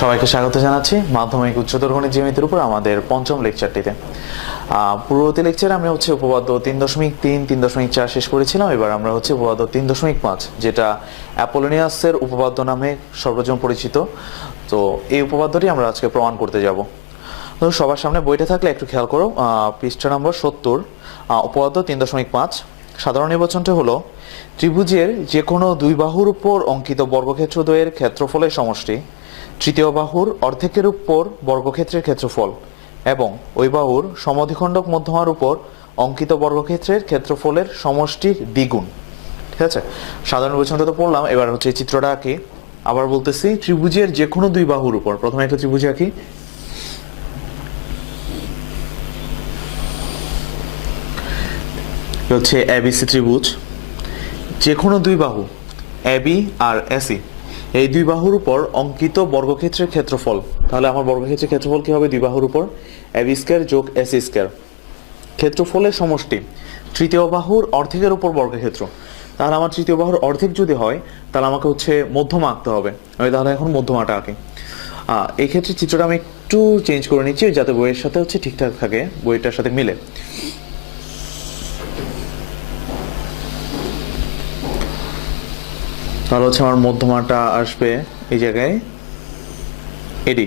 সবাইকে স্বাগত জানাচ্ছি মাধ্যমিক উচ্চতর গণিত জ্যামিতির উপর আমাদের পঞ্চম লেকচারটিতে। পূর্ববর্তী লেকচারে আমরা হচ্ছে উপপাদ্য তিন দশমিক তিন তিন দশমিক চার শেষ করেছিলাম। এবার আমরা হচ্ছে উপপাদ্য তিন দশমিক পাঁচ, যেটা অ্যাপোলোনিয়াসের উপপাদ্য নামে সর্বজন পরিচিত। তো এই উপপাদ্যটি আমরা আজকে প্রমাণ করতে যাব। তো সবার সামনে বইটা থাকলে একটু খেয়াল করো পৃষ্ঠা নম্বর সত্তর উপপাদ্য তিন দশমিক পাঁচ। সাধারণ নির্বাচনটা হলো, ত্রিভুজের যে কোনো দুই বাহুর উপর অঙ্কিত বর্গক্ষেত্র দ্বয়ের ক্ষেত্রফলের সমষ্টি তৃতীয় বাহুর অর্ধেকের উপর বর্গক্ষেত্রের ক্ষেত্রফল এবং ওই বাহুর সমদ্বিখণ্ডক মধ্যমার উপর অঙ্কিত বর্গক্ষেত্রের ক্ষেত্রফলের সমষ্টির দ্বিগুণ। ঠিক আছে? সাধারণ নির্বাচনটা তো পড়লাম, এবার হচ্ছে চিত্রটা আঁকি। আবার বলতেছি, ত্রিভুজের যে কোনো দুই বাহুর উপর। প্রথমে একটা ত্রিভুজ আঁকি। হচ্ছে এবিসি ত্রিভুজ। যে কোনো দুই বাহু এবি আর এসি এই দুই বাহুর উপর অঙ্কিত বর্গক্ষেত্রের ক্ষেত্রফল। তাহলে আমার বর্গক্ষেত্রের ক্ষেত্রফল কি হবে? দুই বাহুর উপর এবি স্কোয়ার যোগ এসি স্কোয়ার। ক্ষেত্রফলের সমষ্টি, তৃতীয় বাহুর অর্ধেকের উপর বর্গক্ষেত্র। তাহলে আমার তৃতীয় বাহুর অর্ধেক যদি হয়, তাহলে আমাকে হচ্ছে মধ্যমা আঁকতে হবে। আমি তাহলে এখন মধ্যমাটা আঁকি। এই ক্ষেত্রে চিত্রটা আমি একটু চেঞ্জ করে নিচ্ছি, যাতে বইয়ের সাথে হচ্ছে ঠিকঠাক থাকে, বইটার সাথে মিলে। তাহলে হচ্ছে আমার মধ্যমাটা আসবে এই জায়গায়। এডি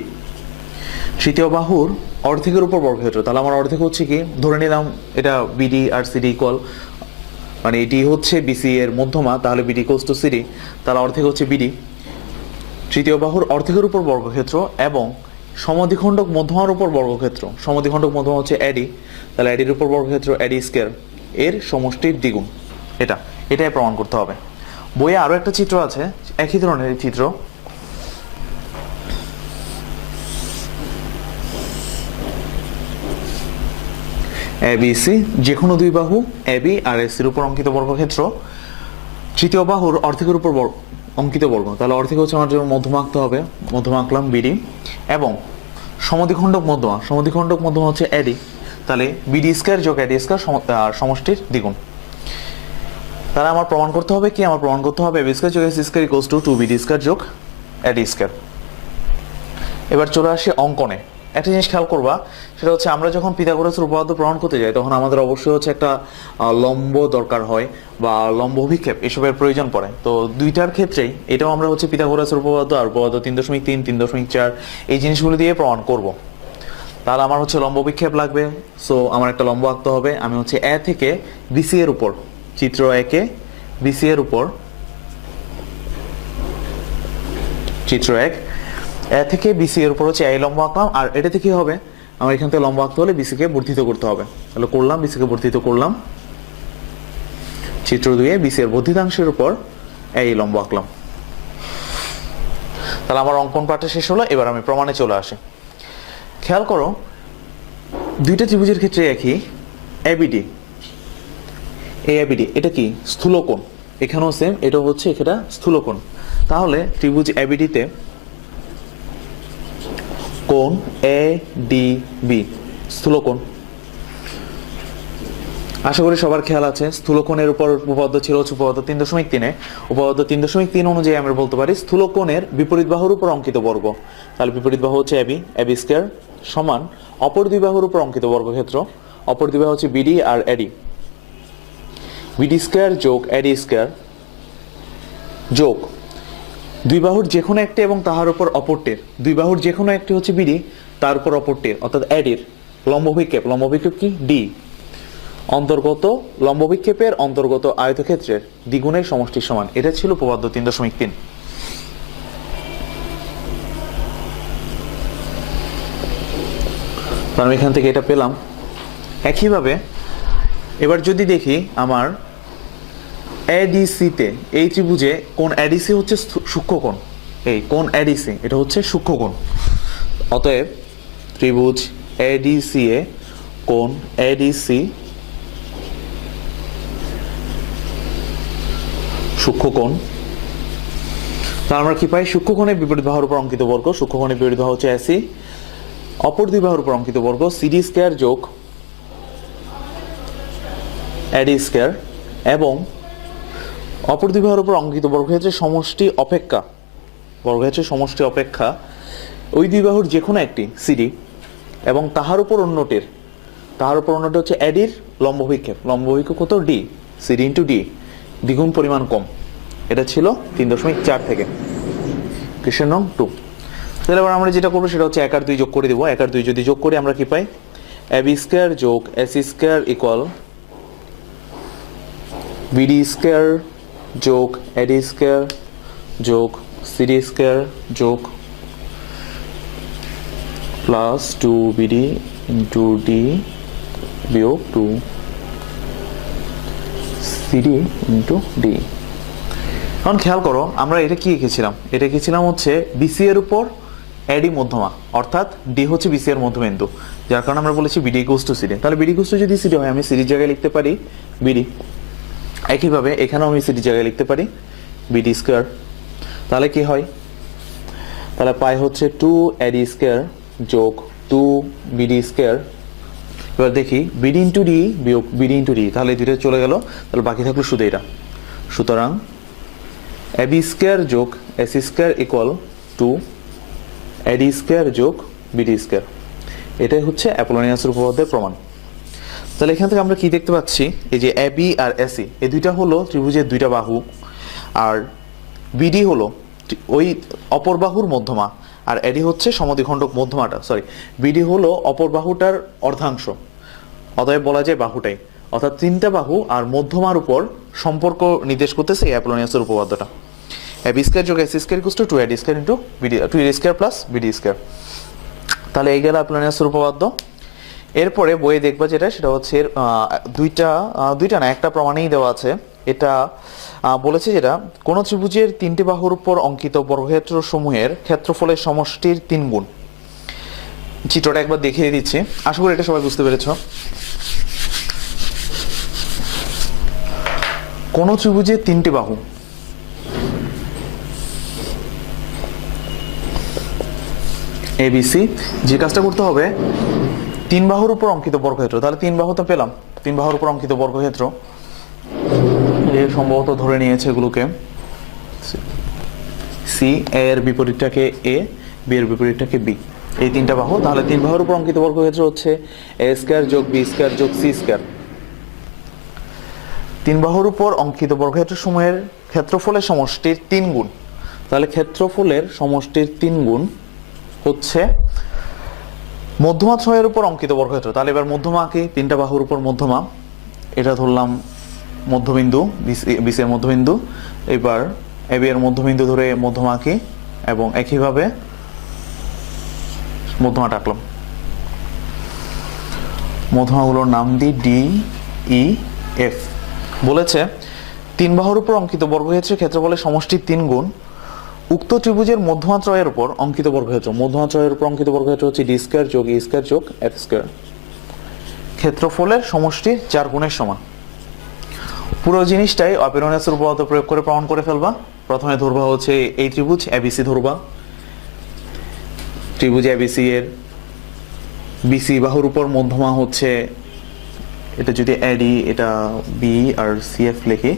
তৃতীয় বাহুর অর্ধেকের উপর বর্গক্ষেত্র তাহলে আমার অর্ধেক হচ্ছে কি? ধরে নিলাম এটা বিডি আর সিডি ইকুয়াল মানে এটি হচ্ছে বিসি এর মধ্যমা, তাহলে বিডি কোস টু সিডি তাহলে অর্ধেক হচ্ছে বিডি তৃতীয় বাহুর অর্ধেকের উপর বর্গক্ষেত্র এবং সমদ্বিখণ্ডক মধ্যমার উপর বর্গক্ষেত্র সমদ্বিখণ্ডক মধ্যমা হচ্ছে অ্যাডি তাহলে অ্যাডির উপর বর্গক্ষেত্র অ্যাডি স্কোয়ার এর সমষ্টির দ্বিগুণ। এটা, এটাই প্রমাণ করতে হবে। বইয়ে আরও একটা চিত্র আছে, একই ধরনের চিত্র। এবিসি যে কোনো দুই বাহু এবি আর এসির উপর অঙ্কিত বর্গক্ষেত্র। তৃতীয় বাহুর অর্ধেকের উপর অঙ্কিত বর্গ। তাহলে অর্ধেক হচ্ছে আমার জন্য মধ্যমা আঁকতে হবে মধ্যমা আঁকলাম বিডি এবং সমদ্বিখণ্ডক মধ্যমা সমদ্বিখণ্ডক মধ্যমা হচ্ছে এডি তাহলে বিডি স্কোয়ার যোগ এডি স্কোয়ার সমষ্টির দ্বিগুণ। তাহলে আমার প্রমাণ করতে হবে কি? আমার প্রমাণ করতে হবে এবি স্কোয়ার যোগ AC square equals to two BD square যোগ এডি স্কোয়ার এবার চলে আসি অঙ্কনে। একটা জিনিস খেয়াল করবা, সেটা হচ্ছে আমরা যখন পিথাগোরাসের উপপাদ্য প্রমাণ করতে যাই, তখন আমাদের অবশ্যই হচ্ছে একটা লম্ব দরকার হয় বা লম্ব অভিক্ষেপ, এসবের প্রয়োজন পড়ে। তো দুইটার ক্ষেত্রেই এটাও আমরা হচ্ছে পিথাগোরাসের উপপাদ্য আর উপপাদ্য তিন দশমিক তিন তিন দশমিক চার, এই জিনিসগুলো দিয়ে প্রমাণ করব। তাহলে আমার হচ্ছে লম্ব বিক্ষেপ লাগবে সো আমার একটা লম্ব আঁকতে হবে, আমি হচ্ছে এ থেকে বিসি এর উপর চিত্র একে বিসি এর উপর। চিত্র এক। এ থেকে বিসি এর উপর হচ্ছে এই লম্ব আঁকলাম, আর এটাতে কি হবে? আমার এখান থেকে লম্ব আঁকতে হলে বিসি কে বর্ধিত করতে হবে। তাহলে করলাম বিসি কে বর্ধিত করলাম। চিত্র দুয়ে বিসি এর বর্ধিতাংশের উপর এই লম্ব আঁকলাম। তাহলে আমার অঙ্কন পাঠটা শেষ হলো, এবার আমি প্রমাণে চলে আসি। খেয়াল করো, দুইটা ত্রিভুজের ক্ষেত্রে একই এবিডি এই এবিডি এটা কি? স্থূলকোণ। এখানেও সেম এটা হচ্ছে এটা স্থূলকোণ। তাহলে ত্রিভুজ এবিডিতে কোণ এ ডি বি স্থূলকোণ। আশা করি সবার খেয়াল আছে, স্থূলকোণের উপর উপপাদ্য ছিল হচ্ছে উপপাদ্য তিন দশমিক তিনে। উপপাদ্য তিন দশমিক তিন অনুযায়ী আমরা বলতে পারি স্থূলকোণের বিপরীত বাহুর উপর অঙ্কিত বর্গ। তাহলে বিপরীত বাহু হচ্ছে এবি এবি স্কোয়ার সমান অপর দুই বাহুর উপর অঙ্কিত বর্গক্ষেত্র। অপর দুই বাহু হচ্ছে বিডি আর এডি বিডি স্কোয়ার যোগ এডি স্কোয়ার যোগ। দুই বাহুর যে কোনো একটি এবং তাহার উপর অপরটির দুই বাহুর যে কোনো একটি হচ্ছে বিডি তার উপর অপরটির অর্থাৎ অ্যাডির লম্বভিক্ষেপ লম্বভিক্ষেপ কি? ডি অন্তর্গত লম্বভিক্ষেপের অন্তর্গত আয়তক্ষেত্রের দ্বিগুণের সমষ্টির সমান। এটা ছিল উপপাদ্য তিন দশমিক তিন। আমি এখান থেকে এটা পেলাম। একইভাবে এবার যদি দেখি আমার এডিসিতে এই ত্রিভুজে কোন এডিসি হচ্ছে সূক্ষ্মকোণ এই, কোন এডিসি এটা হচ্ছে সূক্ষ্মকোণ অতএব ত্রিভুজ এডিসি এ কোন এডিসি সূক্ষ্মকোণ তাহলে আমরা কি পাই? সূক্ষ্মকোণের বিপরীত বাহুর উপর অঙ্কিত বর্গ। সূক্ষ্মকোণের বিপরীত বাহু হচ্ছে এসি অপর দুই বাহুর উপর অঙ্কিত বর্গ সিডি স্কোয়ার যোগ অ্যাডি স্কোয়ার এবং অপর দুই উপর অঙ্কিত বর্গক্ষেত্রের সমষ্টি অপেক্ষা, বর্গক্ষেত্রের সমষ্টি অপেক্ষা ওই দুই বাহুর যে কোনো একটি সিডি এবং তাহার উপর অন্যটির, তাহার উপর অন্যটি হচ্ছে অ্যাডির লম্ব বিক্ষেপ। লম্ব বিক্ষেপ কত? ডি, সিডি ইন্টু ডি, দ্বিগুণ পরিমাণ কম। এটা ছিল তিন দশমিক চার থেকে। কৃষ্ণ নং টু। তাহলে এবার আমরা যেটা করব সেটা হচ্ছে এক আর দুই যোগ করে দেবো। এক আর দুই যদি যোগ করি আমরা কি পাই? এবি স্কোয়ার যোগ AC square equal BD square যোগ এডি স্কোয়ার যোগ সিডি স্কোয়ার যোগ plus two BD into D বিয়োগ টু সিডি ইন্টু ডি এখন খেয়াল করো, আমরা এটা কি এঁকেছিলাম? এটা এঁকেছিলাম হচ্ছে বিসি এর উপর এডি মধ্যমা, অর্থাৎ ডি হচ্ছে বিসি এর মধ্যবিন্দু, যার কারণে আমরা বলেছি বিডি ইকুয়ালস টু সিডি তাহলে বিডি ইকুয়ালস টু যদি সিডি হয়, আমি সিডির জায়গায় লিখতে পারি বিডি একইভাবে এখানেও আমি সিডির জায়গায় লিখতে পারি বিডি স্কোয়ার তাহলে কি হয়? তাহলে পাই হচ্ছে টু এডি স্কোয়ার যোগ টু বিডি স্কোয়ার এবার দেখি বিডি ইন্টু ডি বিয়োগ বিডি ইন্টু ডি তাহলে দুটো চলে গেল। তাহলে বাকি থাকল শুধু এটা। সুতরাং এবি স্কোয়ার যোগ AC square equal to AD square যোগ বিডি স্কোয়ার এটাই হচ্ছে অ্যাপোলোনিয়াসের উপপাদ্যের প্রমাণ। তাহলে এখান থেকে আমরা কি দেখতে পাচ্ছি? এই যে এবি আর এসি এই দুইটা হলো ত্রিভুজের দুইটা বাহু। আর বিডি হলো ওই অপর বাহুর মধ্যমা। আর এডি হচ্ছে সমদ্বিখণ্ডক মধ্যমাটা সরি বিডি হলো অপর বাহুটার অর্ধাংশ। অতএব বলা যায় বাহুটাই। অর্থাৎ তিনটা বাহু আর মধ্যমার উপর সম্পর্ক নির্দেশ করতেছে এই অ্যাপোলোনিয়াসের উপপাদ্যটা। এবি স্কোয়ার যোগ AC square equal to two AD square into BD two AD square plus BD square তাহলে এই গেল অ্যাপোলোনিয়াসের উপপাদ্য। এরপরে বইয়ে দেখবা যেটা, সেটা হচ্ছে দুইটা দুইটা না, একটা প্রমাণেই দেওয়া আছে। এটা বলেছে যেটা, কোন ত্রিভুজের তিনটি বাহুর উপর অঙ্কিত বর্গক্ষেত্র সমূহের ক্ষেত্রফলের সমষ্টির তিন গুণ। চিত্রটা একবার দেখিয়ে দিচ্ছি। আশা করি এটা সবাই বুঝতে পেরেছ। কোন ত্রিভুজের তিনটি বাহু। এবিসি যে কাজটা করতে হবে তিন বাহুর উপর অঙ্কিত বর্গক্ষেত্র, তাহলে তিন বাহু তো পেলাম। তিন বাহুর উপর অঙ্কিত বর্গক্ষেত্র। সম্ভবত ধরে নিয়েছে এগুলোকে। সি এর বিপরীতটাকে এ বি এর বিপরীতটাকে বি এই তিনটা বাহু, তাহলে তিন বাহুর উপর অঙ্কিত বর্গক্ষেত্র হচ্ছে এ স্কোয়ার যোগ বি স্কোয়ার যোগ সি স্কোয়ার তিন বাহুর উপর অঙ্কিত বর্গক্ষেত্র সমূহের ক্ষেত্রফলের সমষ্টির তিন গুণ। তাহলে ক্ষেত্রফলের সমষ্টির তিন গুণ হচ্ছে মধ্যমা ছয়ের উপর অঙ্কিত বর্গক্ষেত্র তাহলে এবার মধ্যমাকে তিনটা বাহুর উপর মধ্যমা। এটা ধরলাম মধ্যবিন্দু, বিসি এর মধ্যবিন্দু। এবার এবি এর মধ্যবিন্দু ধরে মধ্যমাকে এবং একইভাবে মধ্যমা টাকলাম মধ্যমাগুলোর নাম দিই ডি, ই, এফ। বলেছে, তিন বাহুর উপর অঙ্কিত বর্গক্ষেত্রের ক্ষেত্রফলের সমষ্টির তিন গুণ। উক্ত ত্রিভুজের মধ্যমা ত্রয়ের উপর অঙ্কিত বর্গক্ষেত্র মধ্যমা ত্রয়ের উপর অঙ্কিত বর্গক্ষেত্র হচ্ছে ডি স্কোয়ার যোগ ই স্কোয়ার যোগ এফ স্কোয়ার ক্ষেত্রফলের সমষ্টির চার গুণের সমান। পুরো জিনিসটাই অপেরনেসের উপপাদ্য প্রয়োগ করে প্রমাণ করে ফেলবা। প্রথমে ধরবা হচ্ছে এই ত্রিভুজ এবিসি ধরবা। ত্রিভুজ এবিসি এর বিসি বাহুর উপর মধ্যমা হচ্ছে, এটা যদি অ্যাডি এটা বি আর সিএফ লিখি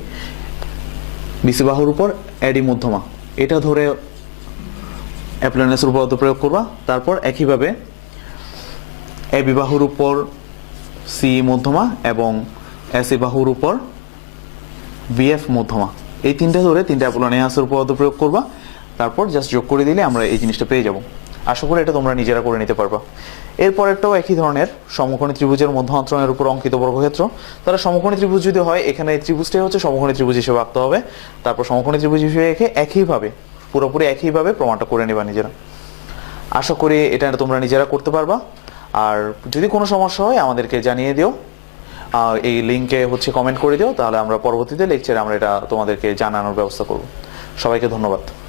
বিসি বাহুর উপর অ্যাডি মধ্যমা। এটা ধরে অ্যাপ্লানেসের উপর প্রয়োগ করবা। তারপর একইভাবে এ বিবাহুর উপর সি মধ্যমা এবং এস বাহুর উপর বিএফ মধ্যমা। এই তিনটা ধরে তিনটা অ্যাপোলোনিয়াসের উপর প্রয়োগ করবা। তারপর জাস্ট যোগ করে দিলে আমরা এই জিনিসটা পেয়ে যাব। আশা করি এটা তোমরা নিজেরা করে নিতে পারবা। এরপরেরটাও একই ধরনের, সমকোণী ত্রিভুজের মধ্যান্তরণের উপর অঙ্কিত বর্গক্ষেত্র। তাহলে সমকোণী ত্রিভুজ যদি হয়, এখানে এই ত্রিভুজটাই হচ্ছে সমকোণী ত্রিভুজ হিসেবে আঁকতে হবে। তারপর সমকোণী ত্রিভুজ হিসেবে এঁকে একইভাবে, পুরোপুরি একইভাবে প্রমাণটা করে নেবা নিজেরা। আশা করি এটা তোমরা নিজেরা করতে পারবা। আর যদি কোনো সমস্যা হয়, আমাদেরকে জানিয়ে দিও। এই লিঙ্কে হচ্ছে কমেন্ট করে দিও, তাহলে আমরা পরবর্তীতে লেকচারে আমরা এটা তোমাদেরকে জানানোর ব্যবস্থা করব। সবাইকে ধন্যবাদ।